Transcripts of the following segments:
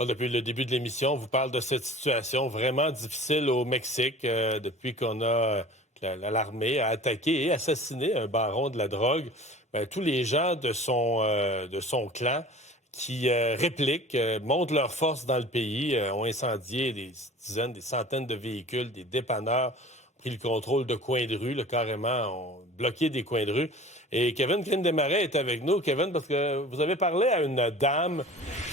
Depuis le début de l'émission, on vous parle de cette situation vraiment difficile au Mexique depuis qu'on a l'armée a attaqué et assassiné un baron de la drogue. Ben, tous les gens de son clan qui répliquent, montrent leur force dans le pays, ont incendié des dizaines, des centaines de véhicules, des dépanneurs, pris le contrôle de coins de rue, là, carrément, ont bloqué des coins de rue. Et Kevin Crine-Desmarais est avec nous. Kevin, parce que vous avez parlé à une dame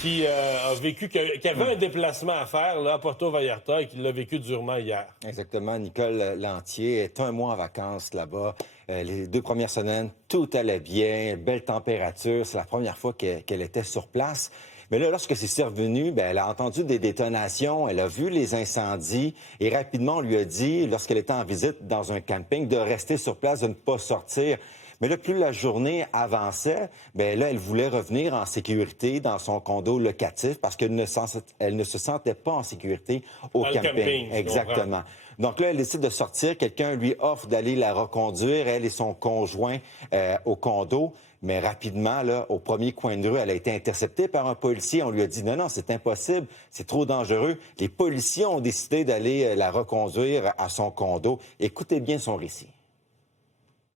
qui a vécu, qui avait un déplacement à faire là, à Puerto Vallarta et qui l'a vécu durement hier. Exactement. Nicole Lantier est un mois en vacances là-bas. Les 2 premières semaines, tout allait bien, belle température. C'est la première fois qu'elle était sur place. Mais là, lorsque c'est survenu, elle a entendu des détonations, elle a vu les incendies et rapidement, on lui a dit, lorsqu'elle était en visite dans un camping, de rester sur place, de ne pas sortir. Mais là, plus la journée avançait, là, elle voulait revenir en sécurité dans son condo locatif parce qu'elle ne se sentait pas en sécurité au camping. Exactement. Donc là, elle décide de sortir. Quelqu'un lui offre d'aller la reconduire, elle et son conjoint, au condo. Mais rapidement, là, au premier coin de rue, elle a été interceptée par un policier. On lui a dit non, c'est impossible, c'est trop dangereux. Les policiers ont décidé d'aller la reconduire à son condo. Écoutez bien son récit.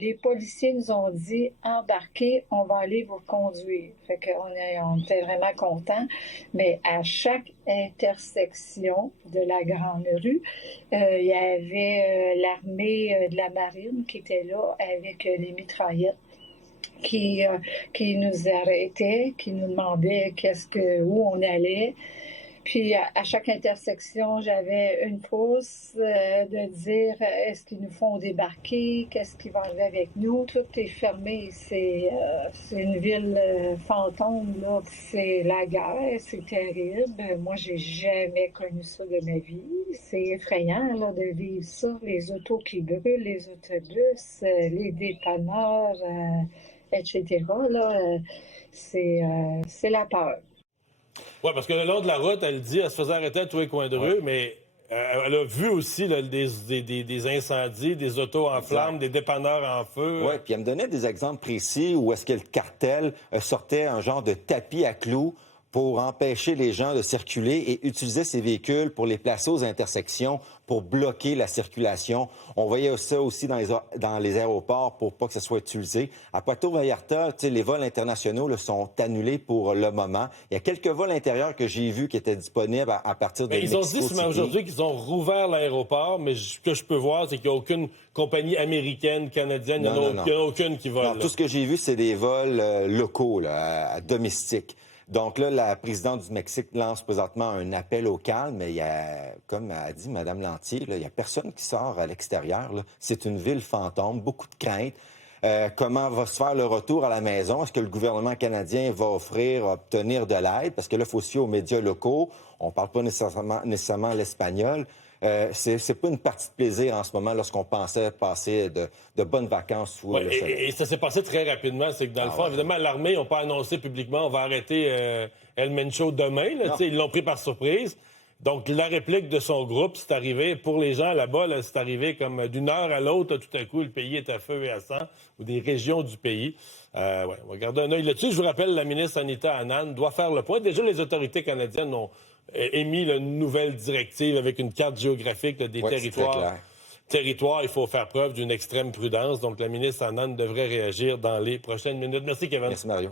Les policiers nous ont dit « Embarquez, on va aller vous conduire ». Fait qu'on était vraiment contents. Mais à chaque intersection de la Grande Rue, il y avait l'armée de la marine qui était là avec les mitraillettes qui nous arrêtaient, qui nous demandaient où on allait. Puis à chaque intersection, j'avais une pause de dire est-ce qu'ils nous font débarquer, qu'est-ce qui va arriver avec nous. Tout est fermé. C'est une ville fantôme, là. C'est la guerre, c'est terrible. Moi, j'ai jamais connu ça de ma vie. C'est effrayant là, de vivre ça. Les autos qui brûlent, les autobus, les dépanneurs, etc. Là, c'est la peur. Oui, parce que le long de la route, elle dit, elle se faisait arrêter à tous les coins de rue, mais elle a vu aussi là, des incendies, des autos en flammes, des dépanneurs en feu. Oui, puis elle me donnait des exemples précis où est-ce que le cartel sortait un genre de tapis à clous pour empêcher les gens de circuler et utilisait ces véhicules pour les placer aux intersections pour bloquer la circulation. On voyait ça aussi dans les aéroports pour pas que ça soit utilisé. À Puerto Vallarta, les vols internationaux là, sont annulés pour le moment. Il y a quelques vols intérieurs que j'ai vus qui étaient disponibles à partir de Mexico City. Ils ont dit aujourd'hui qu'ils ont rouvert l'aéroport, mais ce que je peux voir, c'est qu'il n'y a aucune compagnie américaine, canadienne, il n'y en a aucune qui vole. Non, tout ce que j'ai vu, c'est des vols locaux, là, domestiques. Donc là, la présidente du Mexique lance présentement un appel au calme, mais il y a, comme a dit Mme Lantier, là, il n'y a personne qui sort à l'extérieur. C'est une ville fantôme, beaucoup de craintes. Comment va se faire le retour à la maison? Est-ce que le gouvernement canadien va obtenir de l'aide? Parce que là, il faut se fier aux médias locaux. On ne parle pas nécessairement l'espagnol. C'est pas une partie de plaisir en ce moment lorsqu'on pensait passer de bonnes vacances sous le soleil. Et ça s'est passé très rapidement. C'est que dans le fond, évidemment, l'armée n'a pas annoncé publiquement on va arrêter El Mencho demain. Là, ils l'ont pris par surprise. Donc, la réplique de son groupe, c'est arrivé, pour les gens là-bas, là, c'est arrivé comme d'une heure à l'autre, tout à coup, le pays est à feu et à sang, ou des régions du pays. On va garder un œil là-dessus. Je vous rappelle, la ministre Anita Anand doit faire le point. Déjà, les autorités canadiennes ont émis une nouvelle directive avec une carte géographique des territoires. Il faut faire preuve d'une extrême prudence. Donc, la ministre Anand devrait réagir dans les prochaines minutes. Merci, Kevin. Merci, Mario.